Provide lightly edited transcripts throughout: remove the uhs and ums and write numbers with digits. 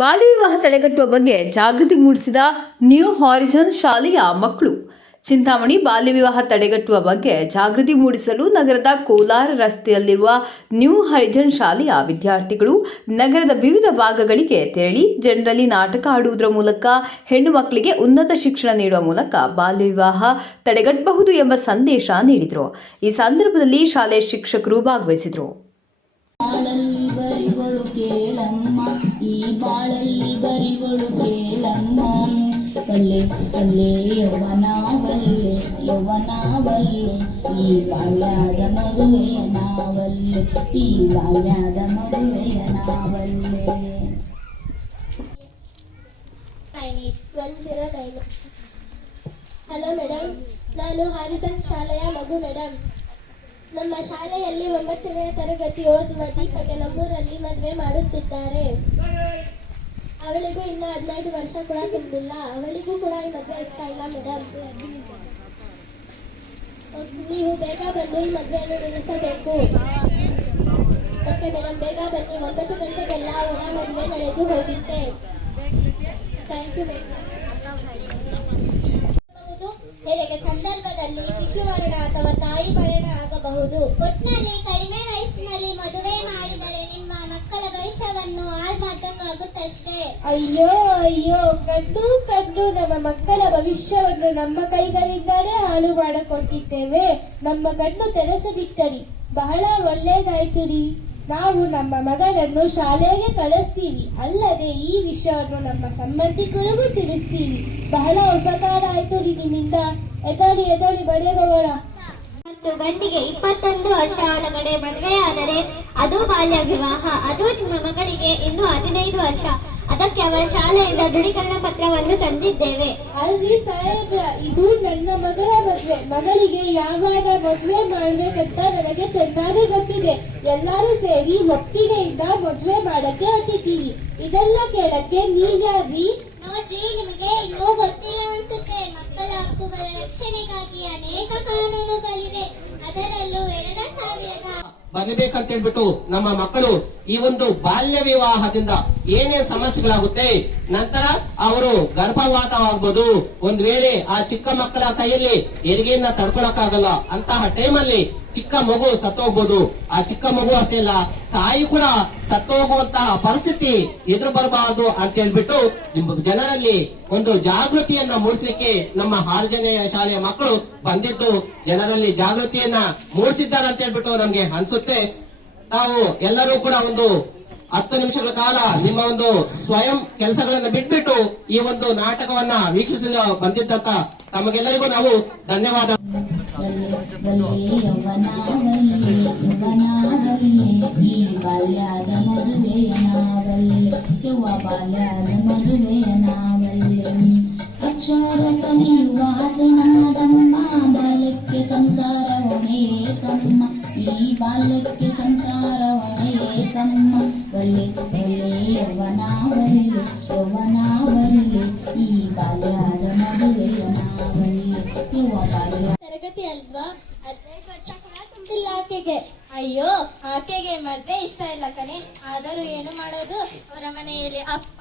ಬಾಲ್ಯ ವಿವಾಹ ತಡೆಗಟ್ಟುವ ಬಗ್ಗೆ ಜಾಗೃತಿ ಮೂಡಿಸಿದ ನ್ಯೂ ಹಾರಿಜನ್ ಶಾಲೆಯ ಮಕ್ಕಳು. ಚಿಂತಾಮಣಿ ಬಾಲ್ಯ ವಿವಾಹ ತಡೆಗಟ್ಟುವ ಬಗ್ಗೆ ಜಾಗೃತಿ ಮೂಡಿಸಲು ನಗರದ ಕೋಲಾರ ರಸ್ತೆಯಲ್ಲಿರುವ ನ್ಯೂ ಹಾರಿಜನ್ ಶಾಲೆಯ ವಿದ್ಯಾರ್ಥಿಗಳು ನಗರದ ವಿವಿಧ ಭಾಗಗಳಿಗೆ ತೆರಳಿ ಜನರಲ್ಲಿ ನಾಟಕ ಆಡುವುದರ ಮೂಲಕ ಹೆಣ್ಣು ಮಕ್ಕಳಿಗೆ ಉನ್ನತ ಶಿಕ್ಷಣ ನೀಡುವ ಮೂಲಕ ಬಾಲ್ಯ ವಿವಾಹ ತಡೆಗಟ್ಟಬಹುದು ಎಂಬ ಸಂದೇಶ ನೀಡಿದರು. ಈ ಸಂದರ್ಭದಲ್ಲಿ ಶಾಲೆಯ ಶಿಕ್ಷಕರು ಭಾಗವಹಿಸಿದರು. ಈ ಬಾಳಲ್ಲಿ ಬರಿಗಳು ಕೇಳಮ್ಮ, ಬಲ್ಲೆ ಬಲ್ಲೆ ಯೌವನ ಬಲ್ಲೆ ಯೌವನ ಬಲ್ಲೆ, ಈ ಬಾಲ್ಯದ ಮದುವೆಯ ನಾವಲ್ಲೆ, ಈ ಬಾಲ್ಯದ ಮದುವೆಯ ನಾವಲ್ಲೆ. ಹಲೋ ಮೇಡಮ್, ನಾನು ಹಾರಿಜನ್ ಶಾಲೆಯ ಮಗು ಮೇಡಮ್. ನಮ್ಮ ಶಾಲೆಯಲ್ಲಿ 9ನೇ ತರಗತಿ ಓದುವ ದೀಪಕ್ಕೆ ನಮ್ಮೂರಲ್ಲಿ ಮದುವೆ ಮಾಡುತ್ತಿದ್ದಾರೆ. ಅವಳಿಗೂ ಇನ್ನು 15 ವರ್ಷ ಕೂಡ ತುಂಬಿಲ್ಲ. ಅವಳಿಗೂ ಕೂಡ ಈ ಮದುವೆ ಇಷ್ಟ ಇಲ್ಲ ಮೇಡಮ್. ನೀವು ಬೇಗ ಬಂದು ಈ ಮದುವೆಯನ್ನು ನಿಲ್ಲಿಸಬೇಕು. ಓಕೆ ಮೇಡಮ್, ಬೇಗ ಬನ್ನಿ. 9 ಗಂಟೆಗೆಲ್ಲ ಒಳ ಮದುವೆ ನಡೆದು ಹೋಗುತ್ತೆ. Thank you madam. ಹೆರಿಗೆ ಸಂದರ್ಭದಲ್ಲಿ ಶಿಶುಮರಣ ಅಥವಾ ತಾಯಿ ಮರಣ ಆಗಬಹುದು. ಒಟ್ಟಿನಲ್ಲಿ ಕಡಿಮೆ ವಯಸ್ಸಿನಲ್ಲಿ ಮದುವೆ ಮಾಡಿದರೆ ನಿಮ್ಮ ಮಕ್ಕಳ ಭವಿಷ್ಯವನ್ನು ಹಾಳು ಮಾಡಬೇಕಾಗುತ್ತಷ್ಟೇ. ಅಯ್ಯೋ ಅಯ್ಯೋ, ಕದ್ದು ನಮ್ಮ ಮಕ್ಕಳ ಭವಿಷ್ಯವನ್ನು ನಮ್ಮ ಕೈಗಳಿಂದಲೇ ಹಾಳು ಮಾಡಿಕೊಟ್ಟಿದ್ದೇವೆ. ನಮ್ಮ ಕಣ್ಣು ತೆರೆಸಿಬಿಟ್ಟರಿ. ಬಹಳ ಒಳ್ಳೇದಾಯ್ತು ರೀ. ನಾವು ನಮ್ಮ ಮಗಳನ್ನು ಶಾಲೆಗೆ ಕಳಿಸ್ತೀವಿ. ಅಲ್ಲದೆ ಈ ವಿಷಯವನ್ನು ನಮ್ಮ ಸಂಬಂಧಿಕರಿಗೂ ತಿಳಿಸ್ತೀವಿ. ಬಹಳ ಉಪಕಾರ ಆಯ್ತು ರೀ ನಿಮ್ಮಿಂದ. ಎದರಿ ಬಡಿಯಗೌಡ. ಗಂಡಿಗೆ 21 ವರ್ಷ ಒಳಗಡೆ ಮದುವೆಯಾದರೆ ಅದು ಬಾಲ್ಯ ವಿವಾಹ. ಅದು ನಿಮ್ಮ ಮಗಳಿಗೆ ಇನ್ನು 15 ವರ್ಷ. ಅದಕ್ಕೆ ಅವರ ಶಾಲೆಯಿಂದ ದೃಢೀಕರಣ ಪತ್ರವನ್ನು ತಂದಿದ್ದೇವೆ. ಅಲ್ರಿ ಸಾಹೇಬ್ರ, ಇದು ನನ್ನ ಮಗಳ ಮದುವೆ. ಮಗಳಿಗೆ ಯಾವಾಗ ಮದುವೆ ಮಾಡ್ಬೇಕಂತ ನನಗೆ ಚೆನ್ನಾಗಿ ಗೊತ್ತಿದೆ. ಎಲ್ಲರೂ ಸೇರಿ ಒಪ್ಪಿಗೆಯಿಂದ ಮದುವೆ ಮಾಡಕ್ಕೆ ಹೊಟ್ಟಿದ್ದೀವಿ. ಇದೆಲ್ಲ ಕೇಳಕ್ಕೆ ನೀವ್ಯಾರೀ? ನೋಡ್ರಿ, ನಿಮಗೆ ಇನ್ನೂ ಗೊತ್ತಿಲ್ಲ ಅನ್ಸುತ್ತೆ. ಮಕ್ಕಳ ಹಕ್ಕುಗಳ ರಕ್ಷಣೆಗಾಗಿ ಅನೇಕ ಕಾನೂನುಗಳಿವೆ. ಅದರಲ್ಲೂ 2000 ಬರಬೇಕಂತ ಹೇಳ್ಬಿಟ್ಟು ನಮ್ಮ ಮಕ್ಕಳು ಈ ಒಂದು ಬಾಲ್ಯ ವಿವಾಹದಿಂದ ಏನೇ ಸಮಸ್ಯೆಗಳಾಗುತ್ತೆ, ನಂತರ ಅವರು ಗರ್ಭಪಾತವಾಗಬಹುದು. ಒಂದ್ ವೇಳೆ ಆ ಚಿಕ್ಕ ಮಕ್ಕಳ ಕೈಯಲ್ಲಿ ಹೆರಿಗೆಯನ್ನ ತಡ್ಕೊಳಕ್ಕಾಗಲ್ಲ. ಅಂತಹ ಟೈಮಲ್ಲಿ ಚಿಕ್ಕ ಮಗು ಸತ್ತೋಗ್ಬೋದು. ಆ ಚಿಕ್ಕ ಮಗು ಅಷ್ಟೇ ಅಲ್ಲ, ತಾಯಿ ಕೂಡ ಸತ್ತೋಗುವಂತಹ ಪರಿಸ್ಥಿತಿ ಎದುರು ಬರಬಾರದು ಅಂತ ಹೇಳ್ಬಿಟ್ಟು ಜನರಲ್ಲಿ ಒಂದು ಜಾಗೃತಿಯನ್ನ ಮೂಡಿಸ್ಲಿಕ್ಕೆ ನಮ್ಮ ಹಾರಿಜನ್ ಶಾಲೆಯ ಮಕ್ಕಳು ಬಂದಿದ್ದು ಜನರಲ್ಲಿ ಜಾಗೃತಿಯನ್ನ ಮೂಡಿಸಿದ್ದಾರೆ ಅಂತ ಹೇಳ್ಬಿಟ್ಟು ನಮ್ಗೆ ಅನ್ಸುತ್ತೆ. ನಾವು ಎಲ್ಲರೂ ಕೂಡ ಒಂದು 10 ನಿಮಿಷಗಳ ಕಾಲ ನಿಮ್ಮ ಒಂದು ಸ್ವಯಂ ಕೆಲಸಗಳನ್ನ ಬಿಟ್ಬಿಟ್ಟು ಈ ಒಂದು ನಾಟಕವನ್ನ ವೀಕ್ಷಿಸಲು ಬಂದಿದ್ದಂತ ತಮಗೆಲ್ಲರಿಗೂ ನಾವು ಧನ್ಯವಾದ. ಈ ಬಾಲ್ಯದ ಮದುವೆಯ ನಾವಲ್ಲೆ, ಯುವ ಬಾಲ್ಯದ ಮದುವೆಯ ನಾವಲ್ಲೆ. ಅಕ್ಷರ ಕಲಿಯುವ ಆಸೆನಾದಮ್ಮ, ಬಾಲ್ಯಕ್ಕೆ ಸಂಸಾರ ಹೊಣೆಯೇಕಮ್ಮ, ಈ ಬಾಲ್ಯಕ್ಕೆ ಸಂಸಾರ ಹೊಣೆಯೇಕಮ್ಮ. ಒಳ್ಳೆ ಒಳ್ಳೆ ಯೌವನಾವಲ್ಲೆ ಯೌವನಾವಲ್ಲೆ, ಈ ಬಾಲ್ಯದ ಮದುವೆಯ ನಾವಲ್ಲೆ, ಯುವ ಬಾಲ್ಯ. ತರಗತಿ ಅಲ್ವಾ? 15 ವರ್ಷ ಕೂಡ ತುಂಬಿಲ್ಲ ಆಕೆಗೆ. ಅಯ್ಯೋ, ಆಕೆಗೆ ಮದ್ವೆ ಇಷ್ಟ ಇಲ್ಲ ಕಣೆ. ಆದರೂ ಏನು ಮಾಡೋದು, ಅವರ ಮನೆಯಲ್ಲಿ ಅಪ್ಪ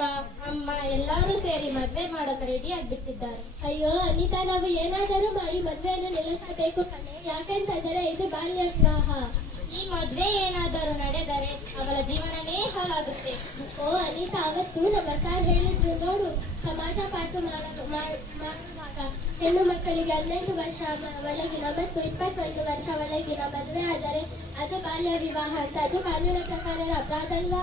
ಅಮ್ಮ ಎಲ್ಲರೂ ಸೇರಿ ಮದ್ವೆ ಮಾಡೋಕೆ ರೆಡಿ ಆಗ್ಬಿಟ್ಟಿದ್ದಾರೆ. ಅಯ್ಯೋ ಅನಿತಾ, ನಾವು ಏನಾದರೂ ಮಾಡಿ ಮದ್ವೆಯನ್ನು ನಿಲ್ಲಿಸಬೇಕು ಕಣೆ. ಯಾಕೆಂತಂದರೆ ಇದು ಬಾಲ್ಯ ವಿವಾಹ. ಈ ಮದ್ವೆ ಏನಾದರೂ ನಡೆದರೆ ಅವರ ಜೀವನನೇ ಹಾಳಾಗುತ್ತೆ. ಓ ಅನಿತಾ, ಅವತ್ತು ನಮ್ಮ ಸಾರ್ ಹೇಳಿದ್ರು ನೋಡು, ಸಮಾಜ ಪಾಠ ಮಾಡುವಾಗ ಹೆಣ್ಣು ಮಕ್ಕಳಿಗೆ 15 ವರ್ಷ ಒಳಗಿನ ಮತ್ತು 21 ವರ್ಷ ಒಳಗಿನ ಮದುವೆ ಆದರೆ ಅದು ಬಾಲ್ಯ ವಿವಾಹ ಅಂತ. ಅದು ಕಾನೂನಿನ ಪ್ರಕಾರ ಅಪರಾಧ ಅಲ್ವಾ?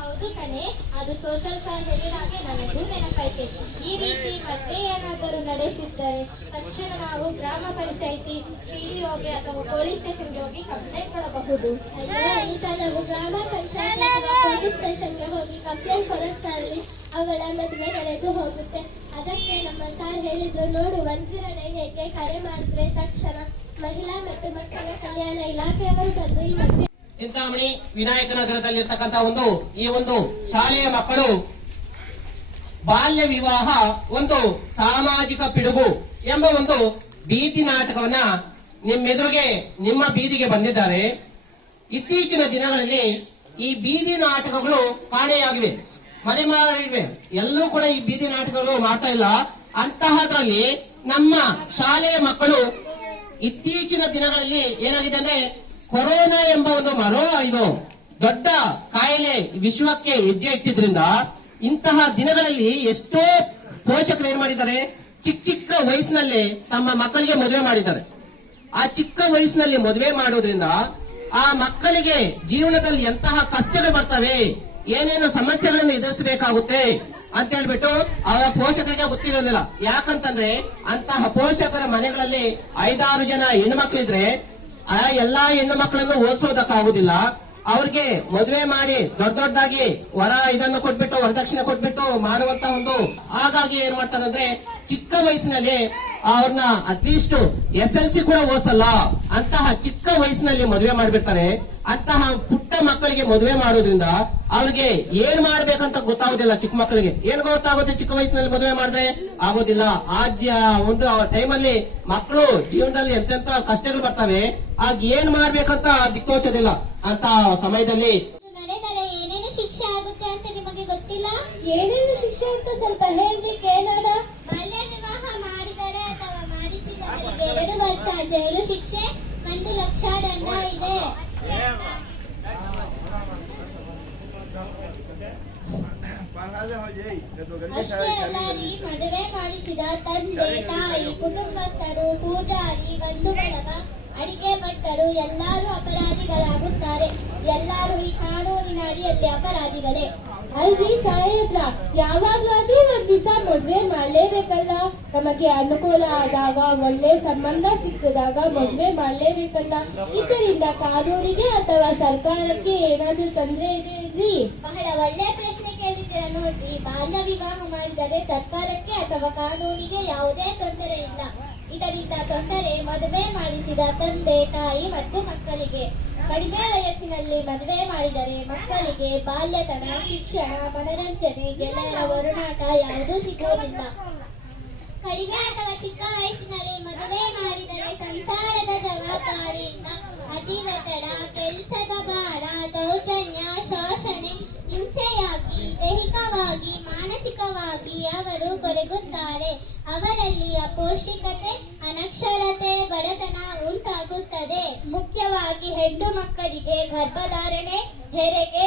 ಹೌದು ಕಣೆ, ಅದು ಸೋಷಲ್ ಸಾರ್ ಹೇಳಿದಾಗೆ ನನಗೂ ನೆನಪೈತೆ. ಈ ರೀತಿ ಮದ್ವೆ ಏನಾದರೂ ನಡೆಸಿದ್ದರೆ ತಕ್ಷಣ ನಾವು ಗ್ರಾಮ ಪಂಚಾಯಿತಿ, PDOಗೆ ಅಥವಾ ಪೊಲೀಸ್ ಸ್ಟೇಷನ್ಗೆ ಹೋಗಿ ಕಂಪ್ಲೇಂಟ್ ಕೊಡಬಹುದು. ಅಯ್ಯೋ ಅನಿತಾ, ನಾವು ಗ್ರಾಮ ಪಂಚಾಯತ್ ಪೊಲೀಸ್ ಸ್ಟೇಷನ್ಗೆ ಹೋಗಿ ಕಂಪ್ಲೇಂಟ್ ಕೊಡೋದ್ರಲ್ಲಿ ಅವಳ ಮದುವೆ ನಡೆದು ಹೋಗುತ್ತೆ. ಅದಕ್ಕೆ ನಮ್ಮ ಸಾರ್ ಹೇಳಿದ್ರು ನೋಡು, 109ಗೆ ಕರೆ ಮಾಡಿದ್ರೆ ತಕ್ಷಣ ಮಹಿಳಾ ಮತ್ತು ಮಕ್ಕಳ ಕಲ್ಯಾಣ ಇಲಾಖೆಯವರು ಬಂದು ಈ ಮದುವೆ. ಚಿಂತಾಮಣಿ ವಿನಾಯಕ ನಗರದಲ್ಲಿರ್ತಕ್ಕಂಥ ಈ ಒಂದು ಶಾಲೆಯ ಮಕ್ಕಳು ಬಾಲ್ಯ ವಿವಾಹ ಒಂದು ಸಾಮಾಜಿಕ ಪಿಡುಗು ಎಂಬ ಒಂದು ಬೀದಿ ನಾಟಕವನ್ನ ನಿಮ್ಮೆದುರಿಗೆ ನಿಮ್ಮ ಬೀದಿಗೆ ಬಂದಿದ್ದಾರೆ. ಇತ್ತೀಚಿನ ದಿನಗಳಲ್ಲಿ ಈ ಬೀದಿ ನಾಟಕಗಳು ಕಾಣೆಯಾಗಿವೆ. ಮನೆ ಮಾಡಿವೆ, ಎಲ್ಲೂ ಕೂಡ ಈ ಬೀದಿ ನಾಟಕಗಳು ಮಾಡ್ತಾ ಇಲ್ಲ. ಅಂತಹದ್ರಲ್ಲಿ ನಮ್ಮ ಶಾಲೆಯ ಮಕ್ಕಳು ಇತ್ತೀಚಿನ ದಿನಗಳಲ್ಲಿ ಏನಾಗಿದೆ ಅಂದ್ರೆ ಕೊರೋನಾ ಎಂಬ ಒಂದು ಇದು ದೊಡ್ಡ ಕಾಯಿಲೆ ವಿಶ್ವಕ್ಕೆ ಹೆಜ್ಜೆ ಇಟ್ಟಿದ್ರಿಂದ ಇಂತಹ ದಿನಗಳಲ್ಲಿ ಎಷ್ಟೋ ಪೋಷಕರು ಏನ್ ಮಾಡಿದ್ದಾರೆ, ಚಿಕ್ಕ ವಯಸ್ಸಿನಲ್ಲಿ ತಮ್ಮ ಮಕ್ಕಳಿಗೆ ಮದುವೆ ಮಾಡಿದ್ದಾರೆ. ಆ ಚಿಕ್ಕ ವಯಸ್ಸಿನಲ್ಲಿ ಮದುವೆ ಮಾಡೋದ್ರಿಂದ ಆ ಮಕ್ಕಳಿಗೆ ಜೀವನದಲ್ಲಿ ಎಂತಹ ಕಷ್ಟಗಳು ಬರ್ತವೆ, ಏನೇನು ಸಮಸ್ಯೆಗಳನ್ನು ಎದುರಿಸಬೇಕಾಗುತ್ತೆ ಅಂತ ಹೇಳ್ಬಿಟ್ಟು ಅವರ ಪೋಷಕರಿಗೆ ಗೊತ್ತಿರೋದಿಲ್ಲ. ಯಾಕಂತಂದ್ರೆ ಅಂತಹ ಪೋಷಕರ ಮನೆಗಳಲ್ಲಿ 5-6 ಜನ ಹೆಣ್ಣು ಮಕ್ಕಳಿದ್ರೆ ಆ ಎಲ್ಲಾ ಹೆಣ್ಣು ಮಕ್ಕಳನ್ನು ಓದಿಸೋದಕ್ಕಾಗುದಿಲ್ಲ. ಅವ್ರಿಗೆ ಮದುವೆ ಮಾಡಿ ದೊಡ್ಡದಾಗಿ ಇದನ್ನು ಕೊಟ್ಬಿಟ್ಟು ವರದಕ್ಷಿಣೆ ಕೊಟ್ಬಿಟ್ಟು ಮಾಡುವಂತ ಒಂದು, ಹಾಗಾಗಿ ಏನ್ ಮಾಡ್ತಾರಂದ್ರೆ ಚಿಕ್ಕ ವಯಸ್ಸಿನಲ್ಲಿ ಅವ್ರನ್ನ ಅಟ್ಲೀಸ್ಟ್ SLC ಕೂಡ ಓದಿಸಲ್ಲ, ಅಂತಹ ಚಿಕ್ಕ ವಯಸ್ಸಿನಲ್ಲಿ ಮದುವೆ ಮಾಡ್ಬಿಡ್ತಾರೆ. ಅಂತಹ ಪುಟ್ಟ ಮಕ್ಕಳಿಗೆ ಮದುವೆ ಮಾಡೋದ್ರಿಂದ ಅವ್ರಿಗೆ ಏನ್ ಮಾಡ್ಬೇಕಂತ ಗೊತ್ತಾಗೋದಿಲ್ಲ. ಚಿಕ್ಕ ಮಕ್ಕಳಿಗೆ ಏನ್ ಗೊತ್ತಾಗುತ್ತೆ, ಚಿಕ್ಕ ವಯಸ್ಸಿನಲ್ಲಿ ಮದುವೆ ಮಾಡಿದ್ರೆ ಆಗೋದಿಲ್ಲ. ಒಂದು ಟೈಮಲ್ಲಿ ಮಕ್ಕಳು ಜೀವನದಲ್ಲಿ ಎಂತೆಂತ ಕಷ್ಟಗಳು ಬರ್ತವೆ, ಆಗ ಏನ್ ಮಾಡ್ಬೇಕಂತ ದಿಕ್ಕೋಚೋದಿಲ್ಲ. ಅಂತ ಸಮಯದಲ್ಲಿ ನಡೆದರೆ ಏನೇನು ಶಿಕ್ಷೆ ಆಗುತ್ತೆ ಅಂತ ನಿಮಗೆ ಗೊತ್ತಿಲ್ಲ? ಏನೇನು ಶಿಕ್ಷೆ ಅಂತ ಸ್ವಲ್ಪ ಹೇಳ್ರಿ ಕೇಳೋಣ. ಬಾಲ್ಯ ವಿವಾಹ ಮಾಡಿದರೆ ಅಥವಾ ಮಾಡಿಸಿದವರಿಗೆ 2 ವರ್ಷ ಜೈಲು ಶಿಕ್ಷೆ, 1 ಲಕ್ಷ ದಂಡ ಇದೆ. ಅಷ್ಟೇ ಅಲ್ಲ, ಮದುವೆ ಮಾಡಿಸಿದ ತಂದೆ, ತಾಯಿ, ಕುಟುಂಬಸ್ಥರು, ಪೂಜಾರಿ, ಬಂಧು ಬಳಗ, ಅಡಿಗೆ ಭಟ್ಟರು ಎಲ್ಲರೂ ಅಪರಾಧಿಗಳಾಗುತ್ತಾರೆ. ಎಲ್ಲರೂ ಈ ಕಾನೂನಿನ ಅಡಿಯಲ್ಲಿ ಅಪರಾಧಿಗಳೇ. ಅಲ್ರಿ ಸಾಹೇಬ್ರ, ಯಾವಾಗ್ಲಾದ್ರೂ ಒಂದ್ ದಿವಸ ಮದ್ವೆ ಮಾಡ್ಲೇಬೇಕಲ್ಲ. ನಮಗೆ ಅನುಕೂಲ ಆದಾಗ, ಒಳ್ಳೆ ಸಂಬಂಧ ಸಿಕ್ಕಿದಾಗ ಮದ್ವೆ ಮಾಡ್ಲೇಬೇಕಲ್ಲ. ಇದರಿಂದ ಕಾನೂನಿಗೆ ಅಥವಾ ಸರ್ಕಾರಕ್ಕೆ ಏನಾದ್ರೂ ತೊಂದರೆ ಇದೆಯೇನ್ರಿ? ಬಹಳ ಒಳ್ಳೆ ಪ್ರಶ್ನೆ ಕೇಳಿದ್ದೀರ ನೋಡ್ರಿ. ಬಾಲ್ಯ ವಿವಾಹ ಮಾಡಿದರೆ ಸರ್ಕಾರಕ್ಕೆ ಅಥವಾ ಕಾನೂನಿಗೆ ಯಾವುದೇ ತೊಂದರೆ ಇಲ್ಲ. ಇದರಿಂದ ತೊಂದರೆ ಮದುವೆ ಮಾಡಿಸಿದ ತಂದೆ, ತಾಯಿ ಮತ್ತು ಮಕ್ಕಳಿಗೆ. ಕಡಿಮೆ ವಯಸ್ಸಿನಲ್ಲಿ ಮದುವೆ ಮಾಡಿದರೆ ಮಕ್ಕಳಿಗೆ ಬಾಲ್ಯತನ, ಶಿಕ್ಷಣ, ಮನರಂಜನೆ, ಗೆಳೆಯರ ಒಡನಾಟ ಯಾವುದೂ ಸಿಗುವುದಿಲ್ಲ. ಕಡಿಮೆ ಅಥವಾ ಚಿಕ್ಕ ವಯಸ್ಸಿನಲ್ಲಿ ಮದುವೆ ಮಾಡಿದರೆ ಸಂಸಾರದ ಜವಾಬ್ದಾರಿಯಿಂದ ಅತಿ ಒತ್ತಡ, ಕೆಲಸದ ಭಾರ, ದೌರ್ಜನ್ಯ, ಶೋಷಣೆ, ಹಿಂಸೆಯಾಗಿ ದೈಹಿಕವಾಗಿ, ಮಾನಸಿಕವಾಗಿ ಅವರು ಕೊರಗುತ್ತಾರೆ. ಅವರಲ್ಲಿ ಅಪೌಷ್ಟಿಕತೆ, ಅನಕ್ಷರತೆ, ಬಡತನ ಉಂಟಾಗುತ್ತದೆ. ಮುಖ್ಯವಾಗಿ ಹೆಣ್ಣು ಮಕ್ಕಳಿಗೆ ಗರ್ಭಧಾರಣೆ, ಹೆರಿಗೆ